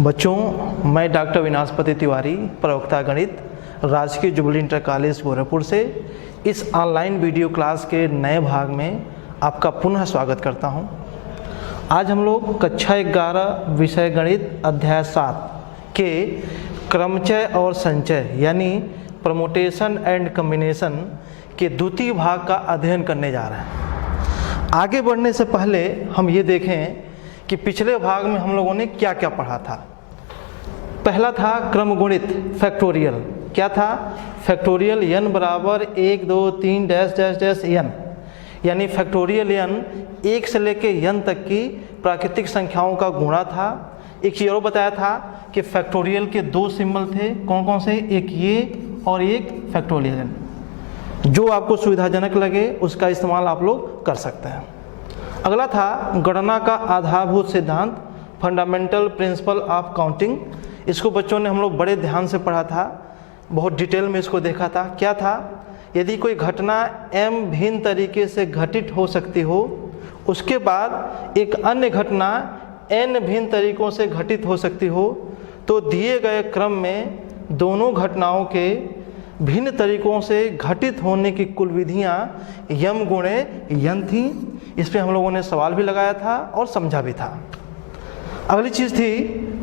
बच्चों, मैं डॉक्टर विनाशपति तिवारी, प्रवक्ता गणित, राजकीय जुबली इंटर कॉलेज गोरखपुर से इस ऑनलाइन वीडियो क्लास के नए भाग में आपका पुनः स्वागत करता हूं। आज हम लोग कक्षा 11 विषय गणित अध्याय 7 के क्रमचय और संचय यानी प्रमोटेशन एंड कम्बिनेशन के द्वितीय भाग का अध्ययन करने जा रहे हैं। आगे बढ़ने से पहले हम ये देखें कि पिछले भाग में हम लोगों ने क्या क्या पढ़ा था। पहला था क्रमगुणित फैक्टोरियल। क्या था? फैक्टोरियल n बराबर 1 2 3 डैश डैश डैश n, यानी फैक्टोरियल n 1 से लेके n तक की प्राकृतिक संख्याओं का गुणा था। एक चीज़ और बताया था कि फैक्टोरियल के दो सिंबल थे। कौन कौन से? एक ये और एक फैक्टोरियल n। जो आपको सुविधाजनक लगे उसका इस्तेमाल आप लोग कर सकते हैं। अगला था गणना का आधारभूत सिद्धांत, फंडामेंटल प्रिंसिपल ऑफ काउंटिंग। इसको बच्चों ने हम लोग बड़े ध्यान से पढ़ा था, बहुत डिटेल में इसको देखा था। क्या था? यदि कोई घटना m भिन्न तरीके से घटित हो सकती हो, उसके बाद एक अन्य घटना n भिन्न तरीकों से घटित हो सकती हो, तो दिए गए क्रम में दोनों घटनाओं के भिन्न तरीकों से घटित होने की कुल विधियाँ यम गुणे यन थी। इस पर हम लोगों ने सवाल भी लगाया था और समझा भी था। अगली चीज़ थी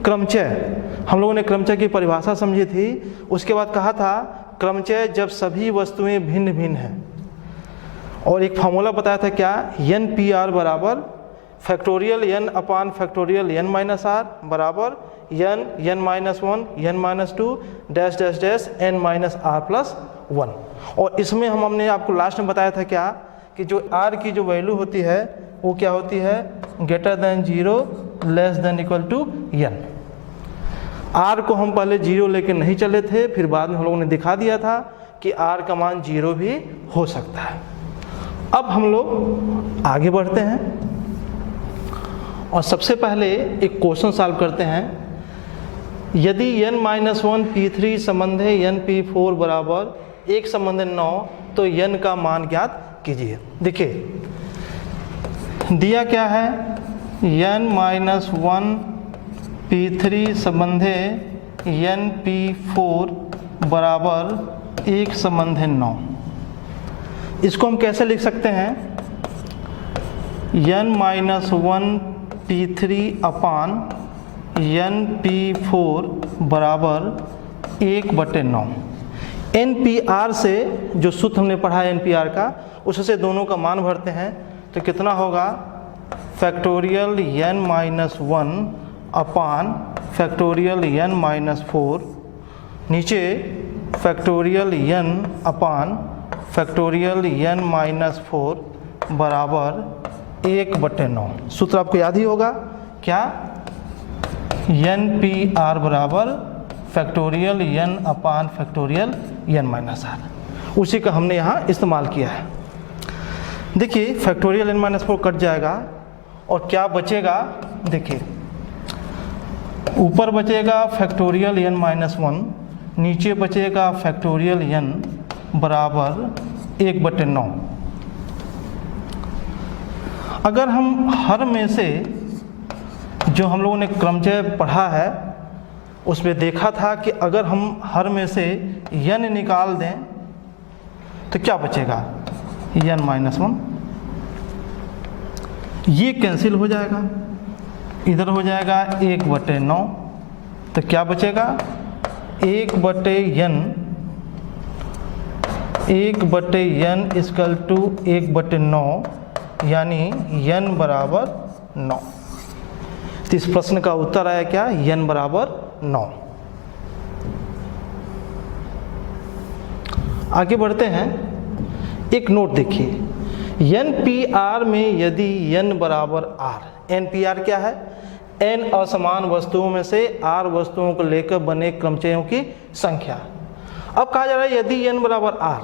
क्रमचय। हम लोगों ने क्रमचय की परिभाषा समझी थी। उसके बाद कहा था क्रमचय जब सभी वस्तुएं भिन्न भिन्न हैं, और एक फार्मूला बताया था क्या? एन पी आर बराबर factorial N upon factorial N minus R बराबर N minus 1 N minus 2 dash dash dash N minus R plus 1। और इसमें हमने आपको लास्ट में बताया था क्या कि जो r की जो वैल्यू होती है वो क्या होती है? Greater than 0 less than equal to n। r को हम पहले 0 लेके नहीं चले थे, फिर बाद में हम लोगों ने दिखा दिया था कि r का मान 0 भी हो सकता है। अब हम लोग आगे बढ़ते हैं और सबसे पहले एक क्वेश्चन सॉल्व करते हैं। यदि n-1 p3 संबंध है n-p4 बराबर 1 संबंध 9, तो n का मान ज्ञात कीजिए। देखिए दिया क्या है? n-1 p3 संबंधे n-p4 बराबर 1 संबंधे 9। इसको हम कैसे लिख सकते हैं? n-1 p3 अपान n-p4 बराबर 1/9। NPR से जो सूत्र हमने पढ़ा है NPR का, उससे दोनों का मान भरते हैं तो कितना होगा? फैक्टोरियल n-1 अपान फैक्टोरियल n-4, नीचे factorial n upon factorial n-4 बराबर 1/9। सूत्र आपको याद ही होगा क्या? NPR बराबर factorial n upon factorial n-r। उसी का हमने यहाँ इस्तेमाल किया है। देखिए फैक्टोरियल n-4 कट जाएगा और क्या बचेगा? देखिए ऊपर बचेगा फैक्टोरियल n-1, नीचे बचेगा फैक्टोरियल n बराबर 1/9। अगर हम हर में से जो हम लोगों ने क्रमचय पढ़ा है उसमें देखा था कि अगर हम हर में से n निकाल दें तो क्या बचेगा? n-1 ये कैंसिल हो जाएगा, इधर हो जाएगा 1/9, तो क्या बचेगा? 1/n इक्वल टू 1/9, यानी n बराबर 9। तो इस प्रश्न का उत्तर आया क्या? n बराबर 9। आगे बढ़ते हैं। एक नोट देखिए, NPR में यदि n बराबर r, NPR क्या है? n असमान वस्तुओं में से r वस्तुओं को लेकर बने क्रमचयों की संख्या। अब कहा जा रहा है यदि n बराबर r,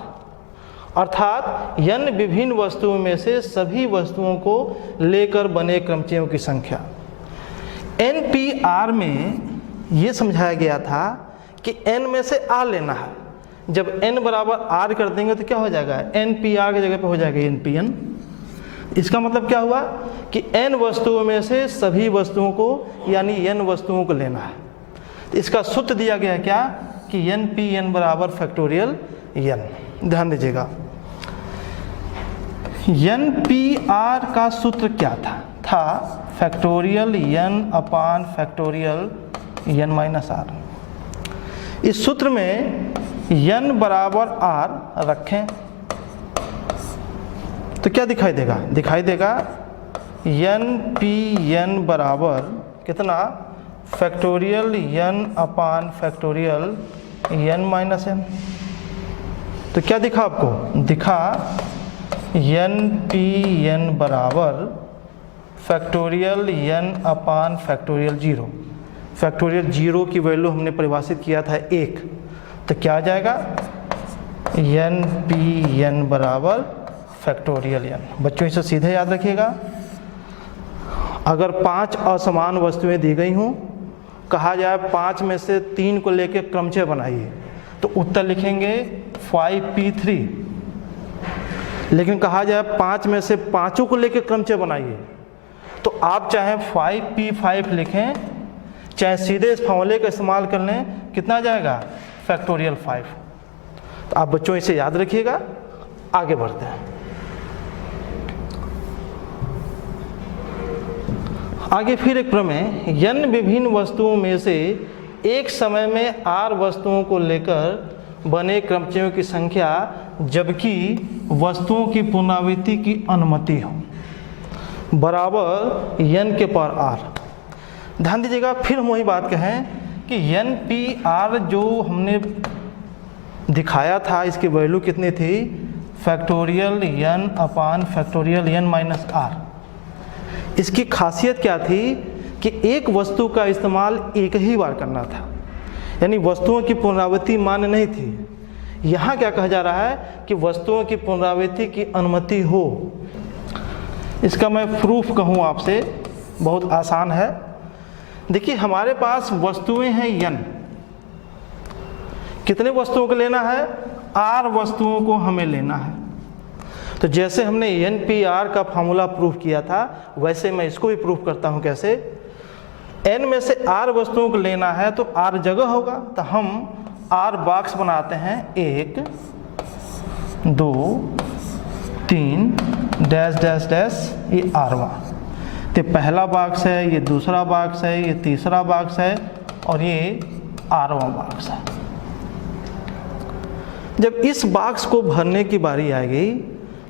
अर्थात n विभिन्न वस्तुओं में से सभी वस्तुओं को लेकर बने क्रमचयों की संख्या। NPR में ये समझाया गया था कि n में से r लेना है। जब n बराबर r कर देंगे तो क्या हो जाएगा? NPR की जगह पे हो जाएगा NPN। इसका मतलब क्या हुआ कि n वस्तुओं में से सभी वस्तुओं को यानी n वस्तुओं को लेना है। तो इसका सूत्र दिया गया है क्या कि n बराबर फैक्टोरियल n। ध्यान दीजिएगा, NPR का सूत्र क्या था factorial n upon factorial n minus r। इस सूत्र में n बराबर r रखें तो क्या दिखाई देगा? दिखाई देगा n बराबर कितना? Factorial n upon factorial n minus n। तो क्या दिखा आपको? दिखा n बराबर factorial n upon factorial 0। Factorial 0 की वैल्यू हमने परिभाषित किया था 1, तो क्या आ जाएगा? n बराबर फैक्टोरियल n। बच्चों इसे सीधे याद रखिएगा। अगर 5 असमान वस्तुएं दी गई हों, कहा जाए 5 में से 3 को लेकर क्रमचय बनाइए, तो उत्तर लिखेंगे 5p3। लेकिन कहा जाए 5 में से 5 को लेकर क्रमचय बनाइए, तो आप चाहे 5p5 लिखें, चाहे सीधे इस फॉर्मूले का इस्तेमाल कर लें, कितना आ जाएगा? फैक्टोरियल 5। तो आप बच्चों इसे याद रखिएगा। आगे बढ़ते हैं। आगे फिर एक प्रमेय, n विभिन्न वस्तुओं में से एक समय में r वस्तुओं को लेकर बने क्रमचयों की संख्या जबकि वस्तुओं की पुनरावृत्ति की अनुमति हो बराबर n के पावर r। ध्यान दीजिएगा, फिर हम वही बात कहें कि NPR जो हमने दिखाया था, इसकी वैल्यू कितनी थी? Factorial n upon factorial n minus r। इसकी खासियत क्या थी कि एक वस्तु का इस्तेमाल एक ही बार करना था, यानी वस्तुओं की पुनरावृत्ति मान्य नहीं थी। यहाँ क्या कहा जा रहा है कि वस्तुओं की पुनरावृत्ति की अनुमति हो। इसका मैं प्रूफ कहूँ आपसे, बहुत आसान है। देखिए, हमारे पास वस्तुएं हैं n। कितने वस्तुओं को लेना है? r वस्तुओं को हमें लेना है। तो जैसे हमने NPR का फार्मूला प्रूफ किया था, वैसे मैं इसको भी प्रूफ करता हूं। कैसे? n में से r वस्तुओं को लेना है तो r जगह होगा, तो हम r बॉक्स बनाते हैं। 1 2 3 डैश डैश डैश, ये r1। तो पहला बॉक्स है, ये दूसरा बॉक्स है, ये तीसरा बॉक्स है और ये r1 बॉक्स है। जब इस बॉक्स को भरने की बारी आएगी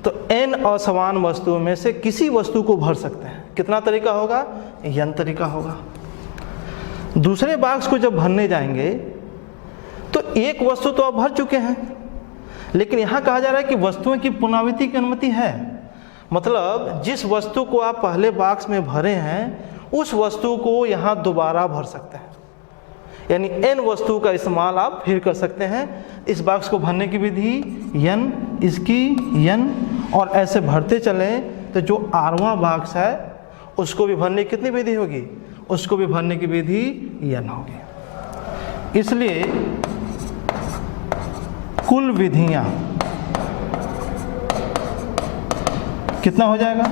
तो n असमान वस्तुओं में से किसी वस्तु को भर सकते हैं। कितना तरीका होगा? n तरीका होगा। दूसरे बॉक्स को जब भरने जाएंगे तो एक वस्तु तो आप भर चुके हैं, लेकिन यहाँ कहा जा रहा है कि वस्तुओं की पुनरावृत्ति की अनुमति है। मतलब जिस वस्तु को आप पहले बॉक्स में भरे हैं, उस वस्तु को यहाँ दोबारा भर सकते हैं, यानी n वस्तु का इस्तेमाल आप फिर कर सकते हैं। इस बॉक्स को भरने की विधि n, इसकी n, और ऐसे भरते चलें तो जो r1 बॉक्स है उसको भी भरने की कितनी विधि होगी? उसको भी भरने की विधि n होगी। इसलिए कुल विधियां कितना हो जाएगा?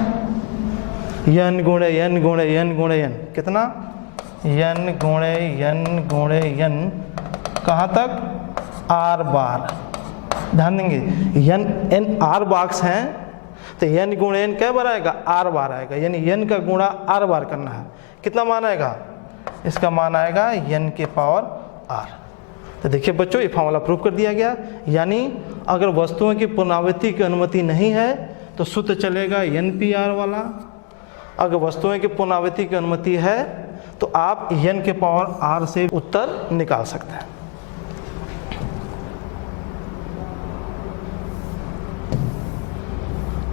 n गुणे n गुणे n गुणे n। कितना? n गुणे n कहाँ तक? r बार। ध्यान देंगे, n r बॉक्स हैं तो n गुणे n क्या बार आएगा? r बार आएगा, यानी n का गुणा r बार करना है। कितना मान आएगा? इसका मान आएगा n के पावर r। तो देखिए बच्चों, ये फॉर्मूला प्रूव कर दिया गया। यानी अगर वस्तुओं की पुनरावृत्ति की अनुमति नहीं है तो सूत्र चलेगा NPR वाला। अगर वस्तुओं की पुनरावृत्ति की अनुमति है तो आप n के पावर r से उत्तर निकाल सकते हैं।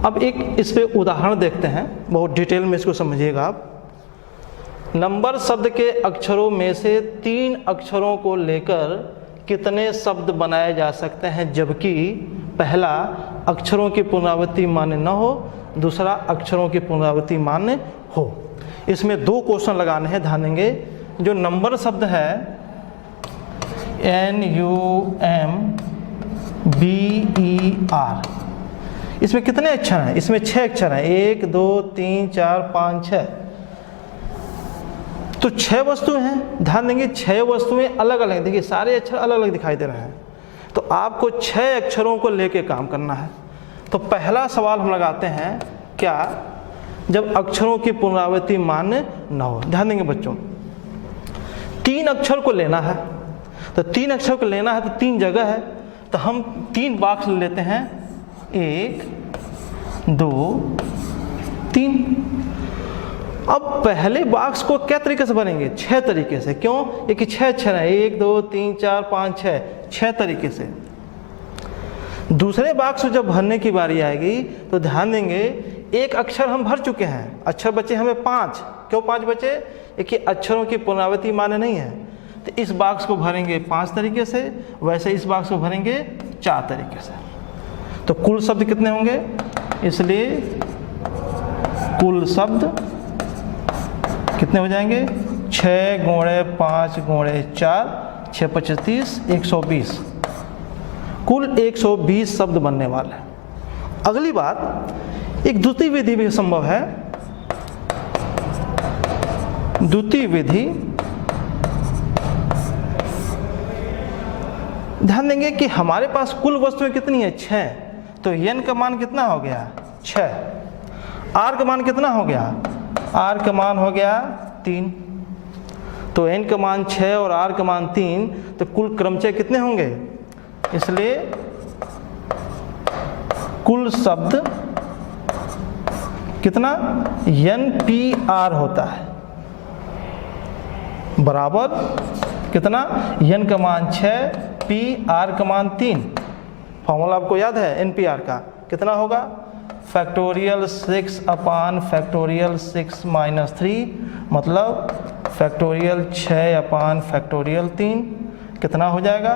अब एक इस पे उदाहरण देखते हैं, बहुत डिटेल में इसको समझिएगा आप। नंबर शब्द के अक्षरों में से 3 अक्षरों को लेकर कितने शब्द बनाए जा सकते हैं जबकि पहला अक्षरों की पुनरावृत्ति मान्य न हो, दूसरा अक्षरों की पुनरावृत्ति मान्य हो। इसमें 2 क्वेश्चन लगाने हैं। ध्यान देंगे, जो नंबर शब्द है NUMBER, इसमें कितने अक्षर हैं? इसमें 6 अक्षर हैं, 1 2 3 4 5 6। तो 6 वस्तुएं हैं। ध्यान देंगे 6 वस्तुएं अलग अलग, देखिए सारे अक्षर अलग अलग दिखाई दे रहे हैं। तो आपको 6 अक्षरों को लेके काम करना है। तो पहला सवाल हम लगाते हैं, क्या जब अक्षरों की पुनरावृत्ति मान्य न हो। ध्यान देंगे बच्चों, 3 अक्षर को लेना है। तो 3 अक्षर को लेना है तो 3 जगह है, तो हम 3 बॉक्स ले लेते हैं, 1 2 3। अब पहले बॉक्स को क्या तरीके से भरेंगे? 6 तरीके से। क्यों? एक 6 अक्षर है, 1 2 3 4 5 6, 6 तरीके से। दूसरे बॉक्स को जब भरने की बारी आएगी तो ध्यान देंगे, एक अक्षर हम भर चुके हैं, अक्षर बचे हमें 5। क्यों 5 बचे? एक अक्षरों की पुनरावृत्ति मान्य नहीं है। तो इस बॉक्स को भरेंगे 5 तरीके से, वैसे इस बॉक्स को भरेंगे 4 तरीके से। तो कुल शब्द कितने होंगे? इसलिए कुल शब्द कितने हो जाएंगे? 6 × 5 × 4 6 25 30 120। कुल 120 शब्द बनने वाले हैं। अगली बात, एक द्वितीय विधि भी संभव है। द्वितीय विधि, ध्यान देंगे कि हमारे पास कुल वस्तुएं कितनी है? 6। तो n का मान कितना हो गया? 6। r का मान कितना हो गया? r का मान हो गया 3। तो n का मान 6 और r का मान 3, तो कुल क्रमचय कितने होंगे? इसलिए कुल शब्द कितना? NPR होता है, बराबर कितना? n का मान 6, p r का मान 3। फॉर्मूला आपको याद है NPR का? कितना होगा? फैक्टोरियल 6 अपान फैक्टोरियल 6 - 3, मतलब फैक्टोरियल 6 अपान फैक्टोरियल 3। कितना हो जाएगा?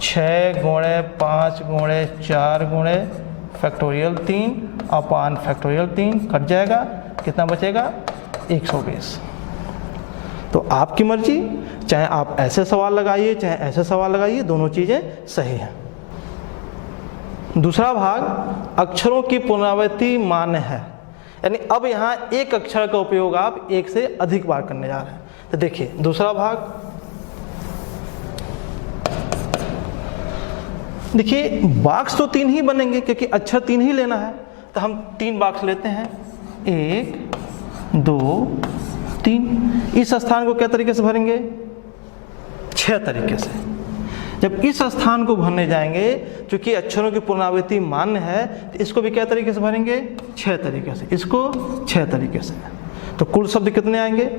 6 × 5 × 4 × फैक्टोरियल 3 अपान फैक्टोरियल 3 कट जाएगा। कितना बचेगा? 120। तो आपकी मर्जी, चाहे आप ऐसे सवाल लगाइए चाहे ऐसे सवाल लगाइए, दोनों चीज़ें सही हैं। दूसरा भाग, अक्षरों की पुनरावृत्ति मान्य है, यानी अब यहाँ एक अक्षर का उपयोग आप एक से अधिक बार करने जा रहे हैं। तो देखिए दूसरा भाग, देखिए बॉक्स तो 3 ही बनेंगे क्योंकि अक्षर 3 ही लेना है। तो हम 3 बॉक्स लेते हैं, 1 2 3। इस स्थान को क्या तरीके से भरेंगे? 6 तरीके से। जब इस स्थान को भरने जाएंगे, क्योंकि अक्षरों की पुनरावृत्ति मान्य है, तो इसको भी क्या तरीके से भरेंगे? 6 तरीके से। इसको 6 तरीके से। तो कुल शब्द कितने आएंगे?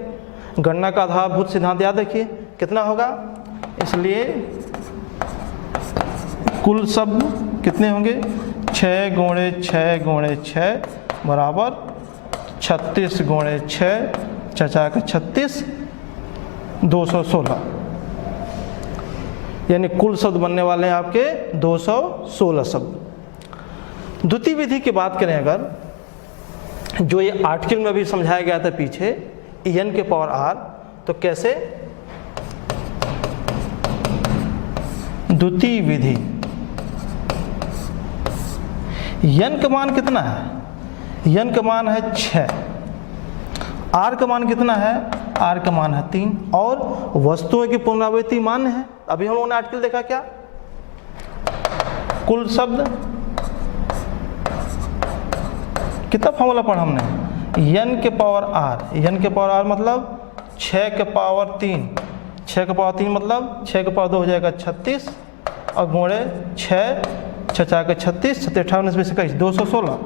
गणना का आधारभूत सिद्धांत याद रखिए, कितना होगा? इसलिए कुल शब्द कितने होंगे? 6 × 6 × 6 बराबर 36 × 6 4 का 36 216, यानी कुल शब्द बनने वाले हैं आपके 216 शब्द। द्वितीय विधि की बात करें अगर, जो ये आर्टिकल में भी समझाया गया था पीछे, n के पावर r, तो कैसे? द्वितीय विधि, n का मान कितना है? n का मान है 6, r का मान कितना है? r का मान है 3, और वस्तुओं की पुनरावृत्ति मान्य है। अभी हम लोगों ने आर्टिकल देखा क्या? कुल शब्द कितना फॉर्मूला पढ़ा हमने? n के पावर r, n के पावर r मतलब 6 के पावर 3, 6 के पावर 3 मतलब 6 के पावर 2 हो जाएगा 36, और गुणे 6 4 का 36 57 में से 216,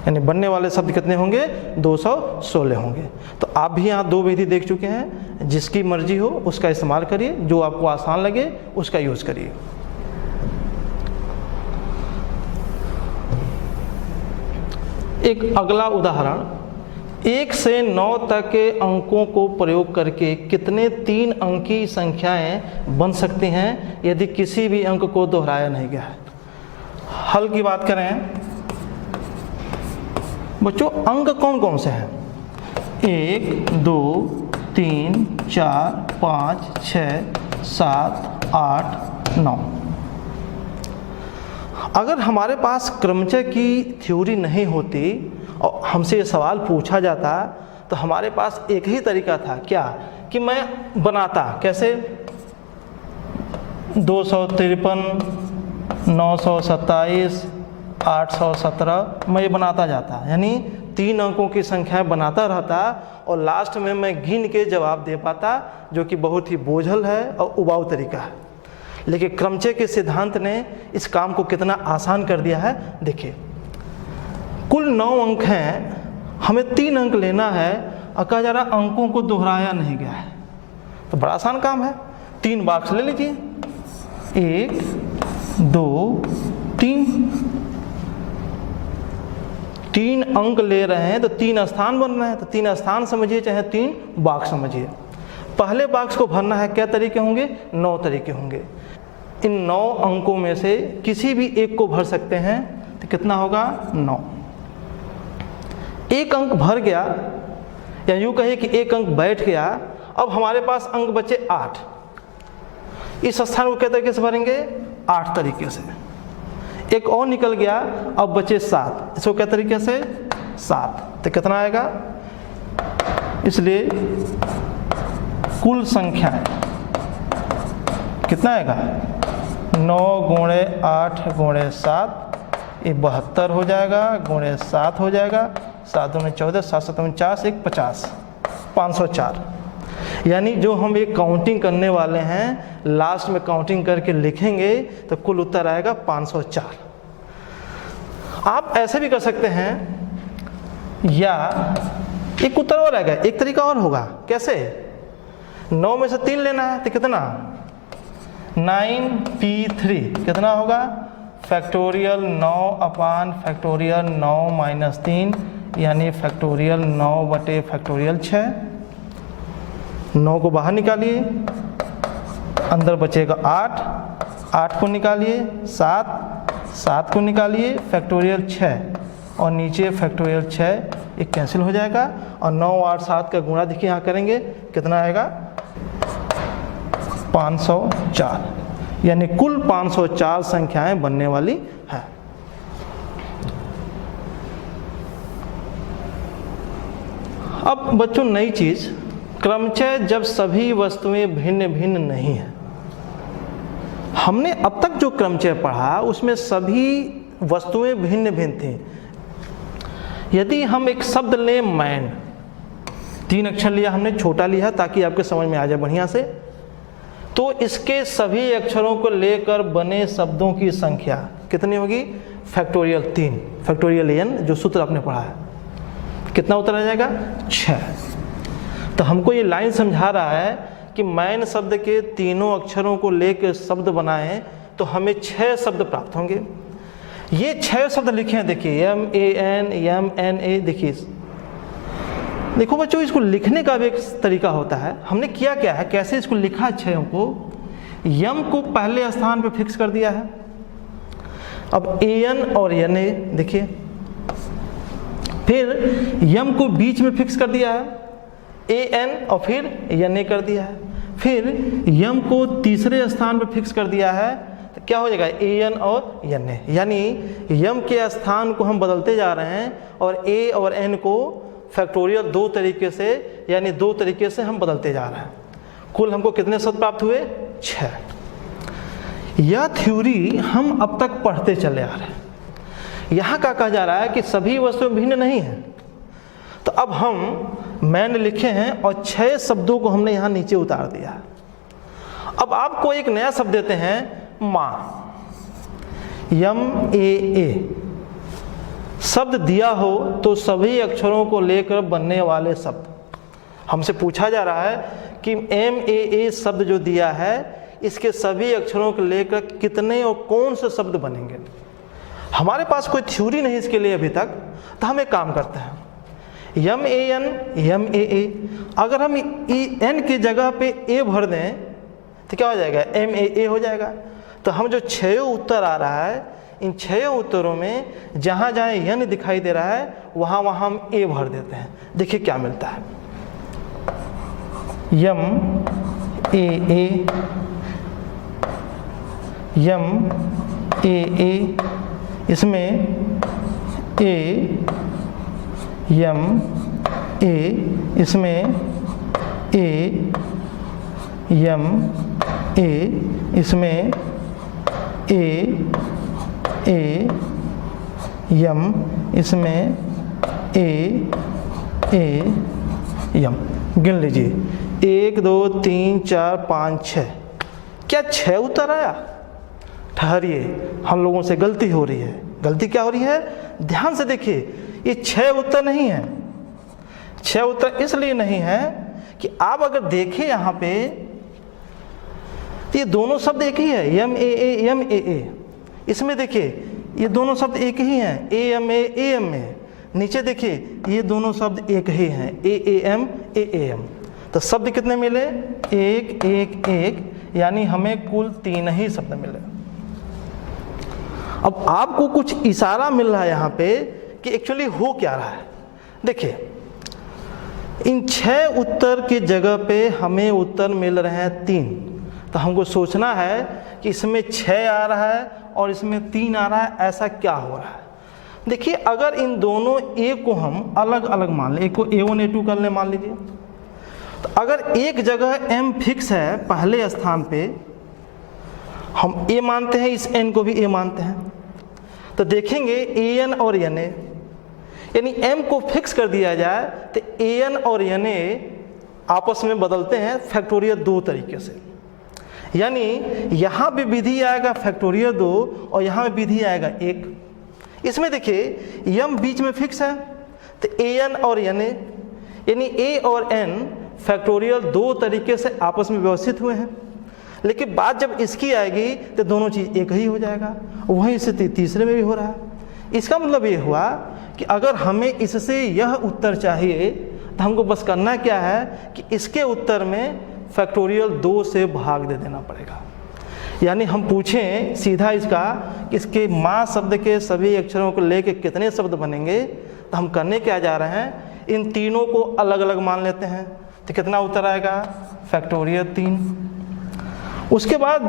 यानी बनने वाले शब्द कितने होंगे? 216 होंगे। तो आप भी यहाँ 2 विधि देख चुके हैं, जिसकी मर्जी हो उसका इस्तेमाल करिए, जो आपको आसान लगे उसका यूज़ करिए। एक अगला उदाहरण, 1 से 9 तक के अंकों को प्रयोग करके कितने 3 अंकी संख्याएं बन सकती हैं यदि किसी भी अंक को दोहराया नहीं गया है? हल की बात करें बच्चों, अंक कौन कौन से हैं? 1 2 3 4 5 6 7 8 9। अगर हमारे पास क्रमचय की थ्योरी नहीं होती और हमसे ये सवाल पूछा जाता तो हमारे पास एक ही तरीका था, क्या कि मैं बनाता। कैसे? 253, 927, 817 मैं ये बनाता जाता, यानी 3 अंकों की संख्या बनाता रहता और लास्ट में मैं गिन के जवाब दे पाता, जो कि बहुत ही बोझल है और उबाऊ तरीका है। लेकिन क्रमचय के सिद्धांत ने इस काम को कितना आसान कर दिया है। देखिए, कुल 9 अंक हैं, हमें 3 अंक लेना है और कहा जा रहा अंकों को दोहराया नहीं गया है, तो बड़ा आसान काम है। 3 बॉक्स ले लीजिए, 1 2 3। 3 अंक ले रहे हैं तो 3 स्थान बन रहे हैं, तो 3 स्थान समझिए चाहे 3 बॉक्स समझिए। पहले बॉक्स को भरना है, क्या तरीके होंगे? 9 तरीके होंगे। इन 9 अंकों में से किसी भी एक को भर सकते हैं, तो कितना होगा? 9। एक अंक भर गया, या यूँ कहिए कि एक अंक बैठ गया, अब हमारे पास अंक बचे 8। इस स्थान को क्या तरीके से भरेंगे? 8 तरीके से। एक और निकल गया, अब बचे 7, इसको क्या तरीके से? 7। तो कितना आएगा? इसलिए कुल संख्याएं कितना आएगा? 9 गुणे 8 गुणे 7, ये 72 हो जाएगा, गुणे 7 हो जाएगा, 7 दूनी 14, 7 7 49, 1 50, 504। यानी जो हम एक काउंटिंग करने वाले हैं, लास्ट में काउंटिंग करके लिखेंगे तो कुल उत्तर आएगा 504। आप ऐसे भी कर सकते हैं, या एक उत्तर और आएगा, एक तरीका और होगा। कैसे? 9 में से 3 लेना है, तो कितना? 9p3 कितना होगा? फैक्टोरियल 9 अपान फैक्टोरियल 9 माइनस 3, यानी फैक्टोरियल 9 बटे फैक्टोरियल 6। 9 को बाहर निकालिए, अंदर बचेगा 8, 8 को निकालिए, 7, 7 को निकालिए, फैक्टोरियल 6 और नीचे फैक्टोरियल 6, एक कैंसिल हो जाएगा और 9 8 7 का गुणा देखिए यहाँ करेंगे, कितना आएगा? 504। यानी कुल 504 संख्याएं बनने वाली हैं। अब बच्चों नई चीज, क्रमचय जब सभी वस्तुएं भिन्न भिन्न नहीं है। हमने अब तक जो क्रमचय पढ़ा उसमें सभी वस्तुएं भिन्न भिन्न थी। यदि हम एक शब्द लें मैन, 3 अक्षर लिया हमने, छोटा लिया ताकि आपके समझ में आ जाए बढ़िया से, तो इसके सभी अक्षरों को लेकर बने शब्दों की संख्या कितनी होगी? फैक्टोरियल 3, फैक्टोरियल n जो सूत्र आपने पढ़ा है, कितना उत्तर आ जाएगा? 6। तो हमको ये लाइन समझा रहा है कि मैन शब्द के तीनों अक्षरों को लेकर शब्द बनाएं तो हमें 6 शब्द प्राप्त होंगे। ये 6 शब्द लिखे हैं, देखिए MAN, MNA। देखिए, देखो बच्चों, इसको लिखने का भी एक तरीका होता है। हमने किया क्या है, कैसे इसको लिखा? 6 को, यम को पहले स्थान पे फिक्स कर दिया है। अब AN और NA देखिए, फिर यम को बीच में फिक्स कर दिया है, AN और फिर NA कर दिया है। फिर यम को तीसरे स्थान पे फिक्स कर दिया है, तो क्या हो जाएगा? AN और NA। यानी यम के स्थान को हम बदलते जा रहे हैं और A और N को फैक्टोरियल 2 तरीके से, यानी 2 तरीके से हम बदलते जा रहे हैं। कुल हमको कितने शब्द प्राप्त हुए? 6। यह थ्योरी हम अब तक पढ़ते चले आ रहे हैं। यहाँ का कहा जा रहा है कि सभी वस्तुएं भिन्न नहीं हैं। तो अब हम मैंने लिखे हैं और 6 शब्दों को हमने यहाँ नीचे उतार दिया। अब आपको एक नया शब्द देते हैं, माँ, MAA। शब्द दिया हो तो सभी अक्षरों को लेकर बनने वाले शब्द। हमसे पूछा जा रहा है कि MAA शब्द जो दिया है, इसके सभी अक्षरों को लेकर कितने और कौन से शब्द बनेंगे। हमारे पास कोई थ्योरी नहीं इसके लिए अभी तक, तो हम एक काम करते हैं, MAN, MAA। अगर हम N की जगह पे A भर दें तो क्या हो जाएगा? MAA हो जाएगा। तो हम जो 6 उत्तर आ रहा है, इन 6 उत्तरों में जहाँ जहाँ N दिखाई दे रहा है वहाँ वहाँ हम A भर देते हैं। देखिए क्या मिलता है, MAA, MAA, इसमें ए एम ए, इसमें ए एम ए, इसमें ए एम, इसमें ए एम। गिन लीजिए 1 2 3 4 5 6। क्या 6 उत्तर आया? ठहरिए, हम लोगों से गलती हो रही है। गलती क्या हो रही है? ध्यान से देखिए, ये 6 उत्तर नहीं है। 6 उत्तर इसलिए नहीं है कि आप अगर देखें यहाँ पे तो ये दोनों शब्द एक ही है, एम ए। इसमें देखिए ये दोनों शब्द एक ही हैं, ए एम ए। नीचे देखिए ये दोनों शब्द एक ही हैं, ए एम। तो शब्द कितने मिले? 1 1 1, यानी हमें कुल 3 ही शब्द मिले। अब आपको कुछ इशारा मिल रहा है यहाँ पे कि एक्चुअली हो क्या रहा है। देखिए इन 6 उत्तर की जगह पे हमें उत्तर मिल रहे हैं 3। तो हमको सोचना है कि इसमें 6 आ रहा है और इसमें 3 आ रहा है, ऐसा क्या हो रहा है। देखिए अगर इन दोनों ए को हम अलग अलग मान लें, एक को A1 A2 कर लें मान लीजिए, तो अगर एक जगह m फिक्स है पहले स्थान पे, हम a मानते हैं, इस n को भी a मानते हैं, तो देखेंगे an और na, यानी m को फिक्स कर दिया जाए तो an और na आपस में बदलते हैं फैक्टोरियल 2 तरीके से। यानी यहाँ भी विधि आएगा फैक्टोरियल 2 और यहाँ भी विधि आएगा 1। इसमें देखिए m बीच में फिक्स है तो an और na, यानी a और n फैक्टोरियल 2 तरीके से आपस में व्यवस्थित हुए हैं। लेकिन बात जब इसकी आएगी तो दोनों चीज़ एक ही हो जाएगा। वहीं से तीसरे में भी हो रहा है। इसका मतलब ये हुआ कि अगर हमें इससे यह उत्तर चाहिए तो हमको बस करना क्या है कि इसके उत्तर में फैक्टोरियल 2 से भाग दे देना पड़ेगा। यानी हम पूछें सीधा इसका कि इसके माँ शब्द के सभी अक्षरों को लेके कितने शब्द बनेंगे, तो हम करने क्या जा रहे हैं, इन तीनों को अलग अलग मान लेते हैं। तो कितना उत्तर आएगा? फैक्टोरियल 3। उसके बाद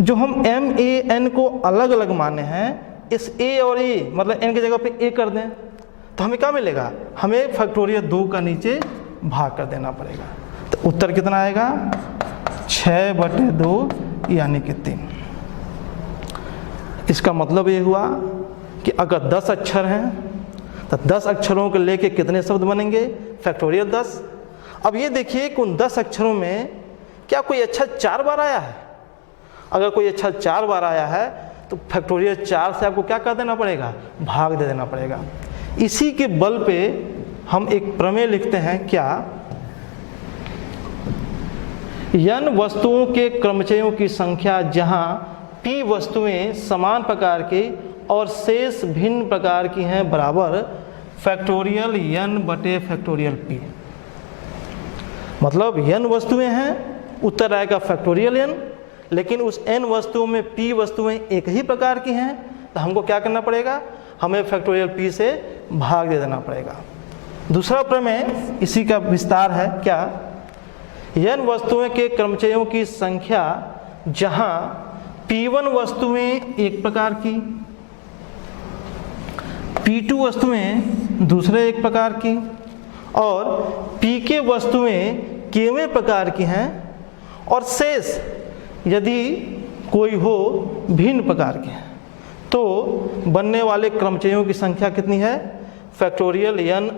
जो हम m a n को अलग अलग माने हैं, इस a और e मतलब n की जगह पे a कर दें तो हमें क्या मिलेगा? हमें फैक्टोरियल 2 का नीचे भाग कर देना पड़ेगा। तो उत्तर कितना आएगा? 6/2 यानी कि 3। इसका मतलब ये हुआ कि अगर 10 अक्षर हैं तो 10 अक्षरों को लेके कितने शब्द बनेंगे? फैक्टोरियल 10। अब ये देखिए कि उन 10 अक्षरों में क्या कोई अक्षर 4 बार आया है? अगर कोई अक्षर 4 बार आया है तो फैक्टोरियल 4 से आपको क्या कर देना पड़ेगा? भाग दे देना पड़ेगा। इसी के बल पे हम एक प्रमेय लिखते हैं, क्या? n वस्तुओं के क्रमचयों की संख्या जहां p वस्तुएं समान प्रकार की और शेष भिन्न प्रकार की हैं बराबर फैक्टोरियल n/फैक्टोरियल p। मतलब n वस्तुएं हैं, उत्तर आएगा फैक्टोरियल n, लेकिन उस n वस्तुओं में p वस्तुएं एक ही प्रकार की हैं, तो हमको क्या करना पड़ेगा? हमें फैक्टोरियल p से भाग दे देना पड़ेगा। दूसरा प्रमेय इसी का विस्तार है, क्या? n वस्तुएं के क्रमचयों की संख्या जहां p1 वस्तुएं एक प्रकार की, p2 वस्तुएं दूसरे एक प्रकार की और pk वस्तुएं kवें प्रकार की हैं और शेष यदि कोई हो भिन्न प्रकार के हैं, तो बनने वाले क्रमचयों की संख्या कितनी है? Factorial n/,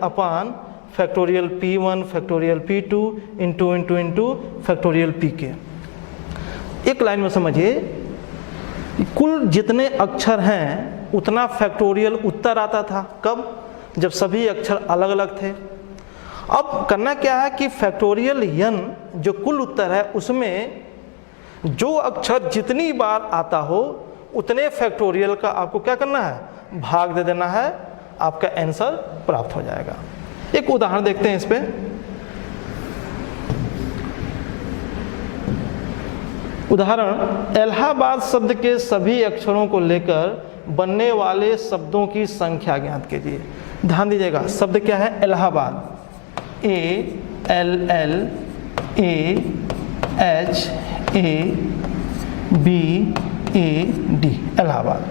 factorial p1 factorial p2 into factorial pk। एक लाइन में समझिए, कुल जितने अक्षर हैं उतना फैक्टोरियल उत्तर आता था। कब? जब सभी अक्षर अलग अलग थे। अब करना क्या है कि फैक्टोरियल n जो कुल उत्तर है उसमें जो अक्षर जितनी बार आता हो उतने फैक्टोरियल का आपको क्या करना है? भाग दे देना है, आपका आंसर प्राप्त हो जाएगा। एक उदाहरण देखते हैं इस पे। उदाहरण, इलाहाबाद शब्द के सभी अक्षरों को लेकर बनने वाले शब्दों की संख्या ज्ञात कीजिए। ध्यान दीजिएगा, शब्द क्या है? इलाहाबाद, ALLAHABAD। इलाहाबाद।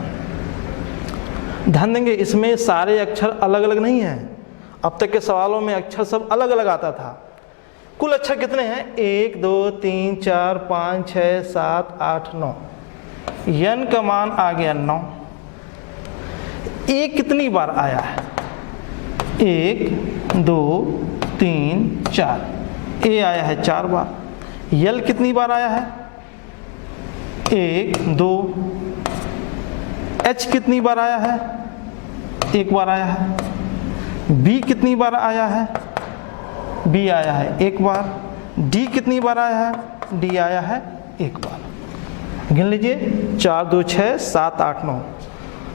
ध्यान देंगे, इसमें सारे अक्षर अलग अलग नहीं हैं। अब तक के सवालों में अक्षर सब अलग अलग आता था। कुल अक्षर कितने हैं? 1 2 3 4 5 6 7 8 9। यन का मान आ गया 9। ए कितनी बार आया है? 1 2 3 4। ए आया है 4 बार। यल कितनी बार आया है? 1 2। एच कितनी बार आया है? 1 बार आया है। बी कितनी बार आया है? बी आया है 1 बार। डी कितनी बार आया है? डी आया है 1 बार। गिन लीजिए, 4 2 6 7 8 9।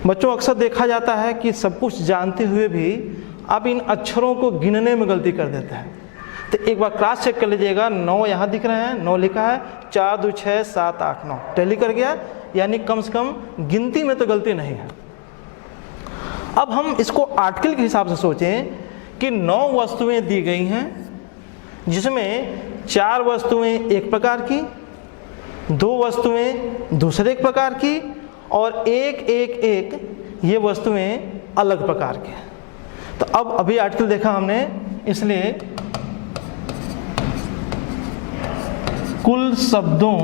बच्चों अक्सर देखा जाता है कि सब कुछ जानते हुए भी आप इन अक्षरों को गिनने में गलती कर देते हैं। तो एक बार क्रॉस चेक कर लीजिएगा। 9 यहाँ दिख रहे हैं, 9 लिखा है, 4 2 6 7 8 9 टैली कर गया, यानी कम से कम गिनती में तो गलती नहीं है। अब हम इसको आर्टिकल के हिसाब से सोचें कि 9 वस्तुएं दी गई हैं, जिसमें 4 वस्तुएं एक प्रकार की, 2 वस्तुएं दूसरे एक प्रकार की और एक ये वस्तुएं अलग प्रकार की। तो अब अभी आर्टिकल देखा हमने, इसलिए कुल शब्दों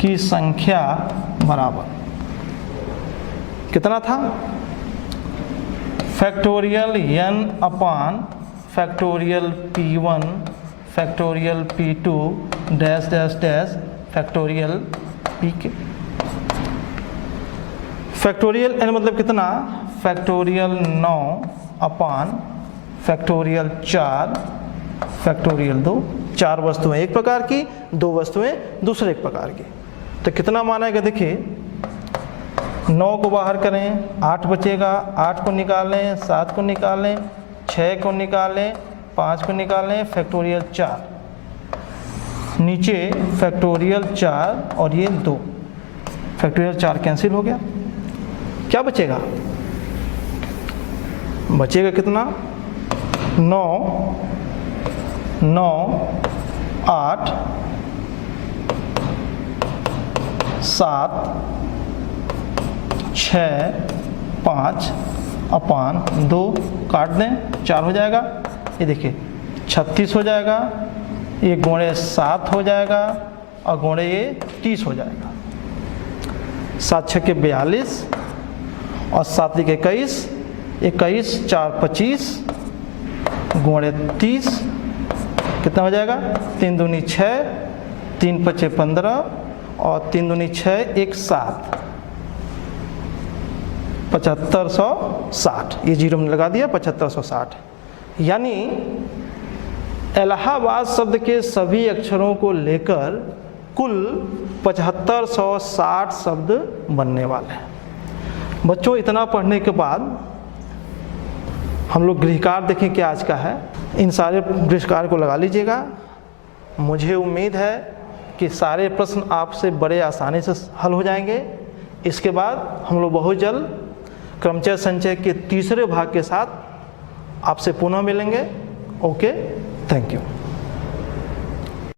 की संख्या बराबर कितना था? Factorial n upon factorial p1 factorial p2 dash dash dash factorial pk। Factorial n मतलब कितना? फैक्टोरियल 9 अपान फैक्टोरियल 4 फैक्टोरियल 2। 4 वस्तुएं एक प्रकार की, 2 वस्तुएं दूसरे एक प्रकार की। तो कितना मानेगा? देखिए, 9 को बाहर करें, 8 बचेगा, 8 को निकालें, 7 को निकालें, 6 को निकालें, 5 को निकालें, फैक्टोरियल 4, नीचे फैक्टोरियल 4 और ये 2, फैक्टोरियल 4 कैंसिल हो गया। क्या बचेगा? बचेगा कितना? 9 9 8 7 6 5 अपान 2, काट दें, 4 हो जाएगा। ये देखिए 36 हो जाएगा, ये गुणे 7 हो जाएगा और गुणे ये 30 हो जाएगा। 7 6 के 42 और 7 1 21, 21 4 25 गुणे 30 कितना हो जाएगा? 3 दूनी 6, 3 5 15 और 3 दूनी 6 1 7, 7560। ये जीरो में लगा दिया, 7560। यानी इलाहाबाद शब्द के सभी अक्षरों को लेकर कुल 7560 शब्द बनने वाले हैं। बच्चों इतना पढ़ने के बाद हम लोग गृहकार देखें क्या आज का है। इन सारे गृहकार को लगा लीजिएगा। मुझे उम्मीद है कि सारे प्रश्न आपसे बड़े आसानी से हल हो जाएंगे। इसके बाद हम लोग बहुत जल्द क्रमचय संचय के तीसरे भाग के साथ आपसे पुनः मिलेंगे। Okay, thank you.